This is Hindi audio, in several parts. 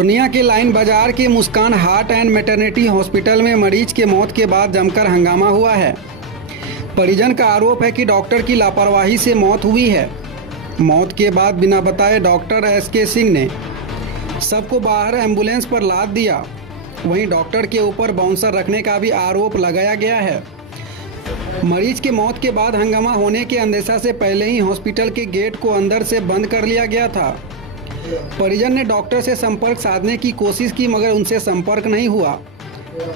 पूर्णिया के लाइन बाजार के मुस्कान हार्ट एंड मैटरनिटी हॉस्पिटल में मरीज के मौत के बाद जमकर हंगामा हुआ है। परिजन का आरोप है कि डॉक्टर की लापरवाही से मौत हुई है। मौत के बाद बिना बताए डॉक्टर एसके सिंह ने सबको बाहर एम्बुलेंस पर लाद दिया। वहीं डॉक्टर के ऊपर बाउंसर रखने का भी आरोप लगाया गया है। मरीज के मौत के बाद हंगामा होने के अंदेशा से पहले ही हॉस्पिटल के गेट को अंदर से बंद कर लिया गया था। परिजन ने डॉक्टर से संपर्क साधने की कोशिश की मगर उनसे संपर्क नहीं हुआ।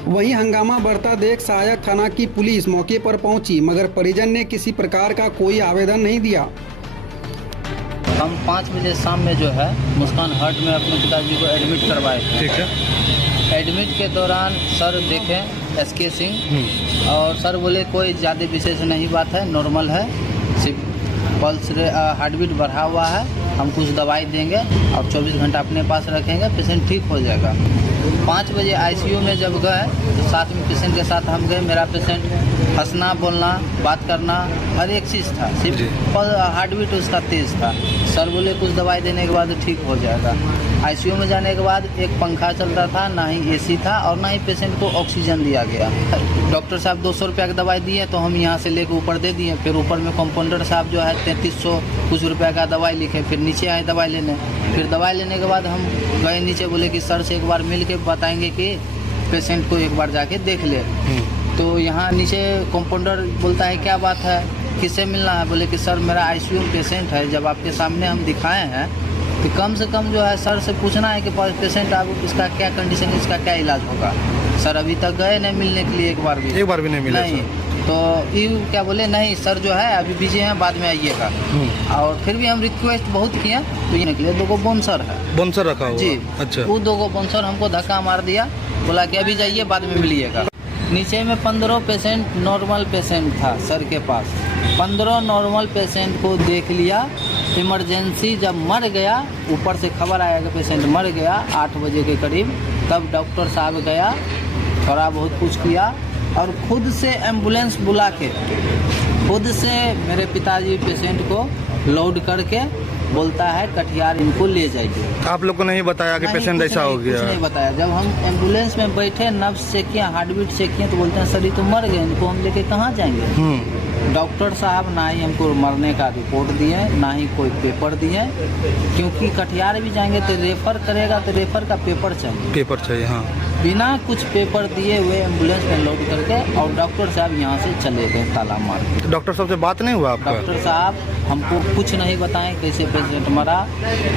वहीं हंगामा बढ़ता देख सहायक थाना की पुलिस मौके पर पहुंची मगर परिजन ने किसी प्रकार का कोई आवेदन नहीं दिया। हम 5 बजे शाम में जो है मुस्कान हार्ट में अपने पिताजी को एडमिट करवाए थे। ठीक है। एडमिट के दौरान सर देखें एसके सिंह और सर बोले कोई ज़्यादा विशेष नहीं बात है, नॉर्मल है, सिर्फ पल्स हार्ट बीट बढ़ा हुआ है, हम कुछ दवाई देंगे और 24 घंटा अपने पास रखेंगे, पेशेंट ठीक हो जाएगा। 5 बजे आईसीयू में जब गए तो साथ में पेशेंट के साथ हम गए। मेरा पेशेंट हंसना बोलना बात करना हर एक चीज़ था, सिर्फ हार्ट बीट उसका तेज़ था। सर बोले कुछ दवाई देने के बाद ठीक हो जाएगा। आईसीयू में जाने के बाद एक पंखा चलता था, ना ही एसी था और ना ही पेशेंट को ऑक्सीजन दिया गया। डॉक्टर साहब 200 रुपया की दवाई दिए तो हम यहाँ से लेकर ऊपर दे दिए। फिर ऊपर में कंपाउंडर साहब जो है 3300 कुछ रुपया का दवाई लिखे। फिर नीचे आए दवाई लेने। फिर दवाई लेने के बाद हम गए नीचे, बोले कि सर से एक बार मिल के बताएंगे कि पेशेंट को एक बार जाके देख ले। तो यहाँ नीचे कंपाउंडर बोलता है क्या बात है, किससे मिलना है? बोले कि सर मेरा आईसीयू में पेशेंट है, जब आपके सामने हम दिखाए हैं तो कम से कम जो है सर से पूछना है कि पेशेंट आप इसका क्या कंडीशन है, इसका क्या इलाज होगा। सर अभी तक गए नहीं मिलने के लिए, एक बार भी नहीं मिले नहीं। तो ये क्या बोले, नहीं सर जो है अभी बिजी हैं, बाद में आइएगा। और फिर भी हम रिक्वेस्ट बहुत किए तो ये निकले 2 बोनसर है, बोनसर रखा हुआ। जी अच्छा। वो 2 बोनसर हमको धक्का मार दिया, बोला कि अभी जाइए बाद में मिलिएगा। नीचे में 15 पेशेंट नॉर्मल पेशेंट था सर के पास। 15 नॉर्मल पेशेंट को देख लिया। इमरजेंसी जब मर गया, ऊपर से खबर आया कि पेशेंट मर गया 8 बजे के करीब, तब डॉक्टर साहब गया, थोड़ा बहुत कुछ किया और खुद से एम्बुलेंस बुला के खुद से मेरे पिताजी पेशेंट को लोड करके बोलता है कटिहार इनको ले जाइए। आप लोग को नहीं बताया कि पेशेंट ऐसा हो गया? कुछ नहीं बताया। जब हम एम्बुलेंस में बैठे, नब्ज चेक किया, हार्ट बीट चेक किए तो बोलते हैं सर ये तो मर गए, इनको हम लेके कहाँ जाएंगे? डॉक्टर साहब ना ही हमको मरने का रिपोर्ट दिए, ना ही कोई पेपर दिए, क्योंकि कटिहार भी जाएंगे तो रेफर करेगा तो रेफर का पेपर चाहिए। हाँ। बिना कुछ पेपर दिए हुए एम्बुलेंस में लोड करके और डॉक्टर साहब यहाँ से चले गए ताला मार के। डॉक्टर साहब से बात नहीं हुआ आपका? डॉक्टर साहब हमको कुछ नहीं बताएं कैसे पेशेंट मरा,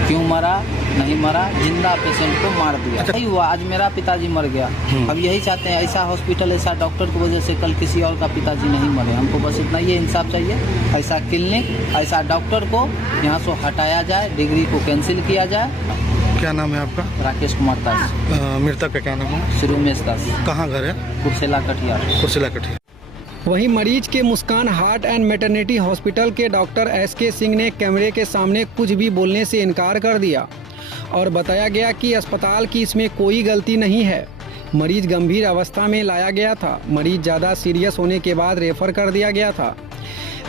क्यों मरा, नहीं मरा, जिंदा पेशेंट को मार दिया। अच्छा। हुआ आज मेरा पिताजी मर गया। अब यही चाहते हैं ऐसा हॉस्पिटल, ऐसा डॉक्टर की वजह से कल किसी और का पिताजी नहीं मरे। हमको बस इतना ये इंसाफ चाहिए, ऐसा क्लिनिक, ऐसा डॉक्टर को यहाँ से हटाया जाए, डिग्री को कैंसिल किया जाए। क्या नाम है आपका? राकेश कुमार दास। मृतक का क्या नाम है? श्री उमेश दास। कहाँ घर है? कुर्सेला कटिहार। वहीं मरीज के मुस्कान हार्ट एंड मैटरनिटी हॉस्पिटल के डॉक्टर एसके सिंह ने कैमरे के सामने कुछ भी बोलने से इनकार कर दिया और बताया गया कि अस्पताल की इसमें कोई गलती नहीं है। मरीज गंभीर अवस्था में लाया गया था। मरीज ज़्यादा सीरियस होने के बाद रेफर कर दिया गया था।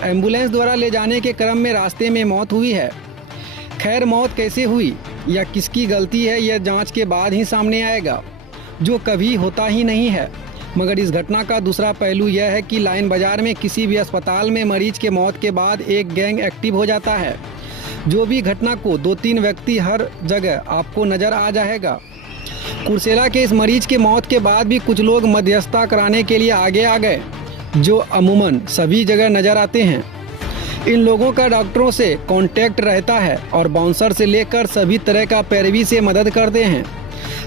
एम्बुलेंस द्वारा ले जाने के क्रम में रास्ते में मौत हुई है। खैर मौत कैसे हुई या किसकी गलती है यह जांच के बाद ही सामने आएगा, जो कभी होता ही नहीं है। मगर इस घटना का दूसरा पहलू यह है कि लाइन बाजार में किसी भी अस्पताल में मरीज के मौत के बाद एक गैंग एक्टिव हो जाता है। जो भी घटना को 2-3 व्यक्ति हर जगह आपको नज़र आ जाएगा। कुर्सेला के इस मरीज के मौत के बाद भी कुछ लोग मध्यस्थता कराने के लिए आगे आ गए, जो अमूमन सभी जगह नज़र आते हैं। इन लोगों का डॉक्टरों से कांटेक्ट रहता है और बाउंसर से लेकर सभी तरह का पैरवी से मदद करते हैं,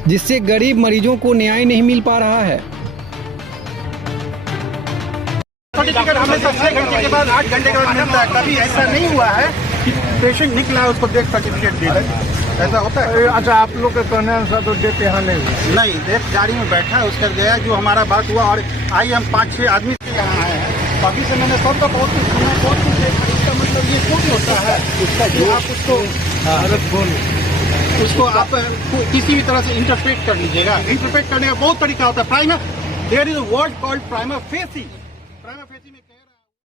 जिससे गरीब मरीजों को न्याय नहीं मिल पा रहा है। सर्टिफिकेट हमेशा 6 घंटे के बाद 8 घंटे के बाद मिलता है। कभी ऐसा नहीं हुआ है कि पेशेंट निकला है उसको देख सर्टिफिकेट दे दें, ऐसा होता है? अच्छा, आप लोग के कहने अनुसार तो डेट यहाँ नहीं देख गाड़ी में बैठा है, उसका गया जो हमारा बात हुआ और आई हम 5-6 आदमी यहाँ आए हैं। बाकी से मैंने सबका बहुत कुछ सुना, बहुत कुछ देखा। इसका मतलब ये क्यों होता है उसका जो आप उसको आप किसी भी तरह से इंटरप्रेट कर लीजिएगा। इंटरप्रेट करने का बहुत तरीका होता है। Prima there is a word called prima facie में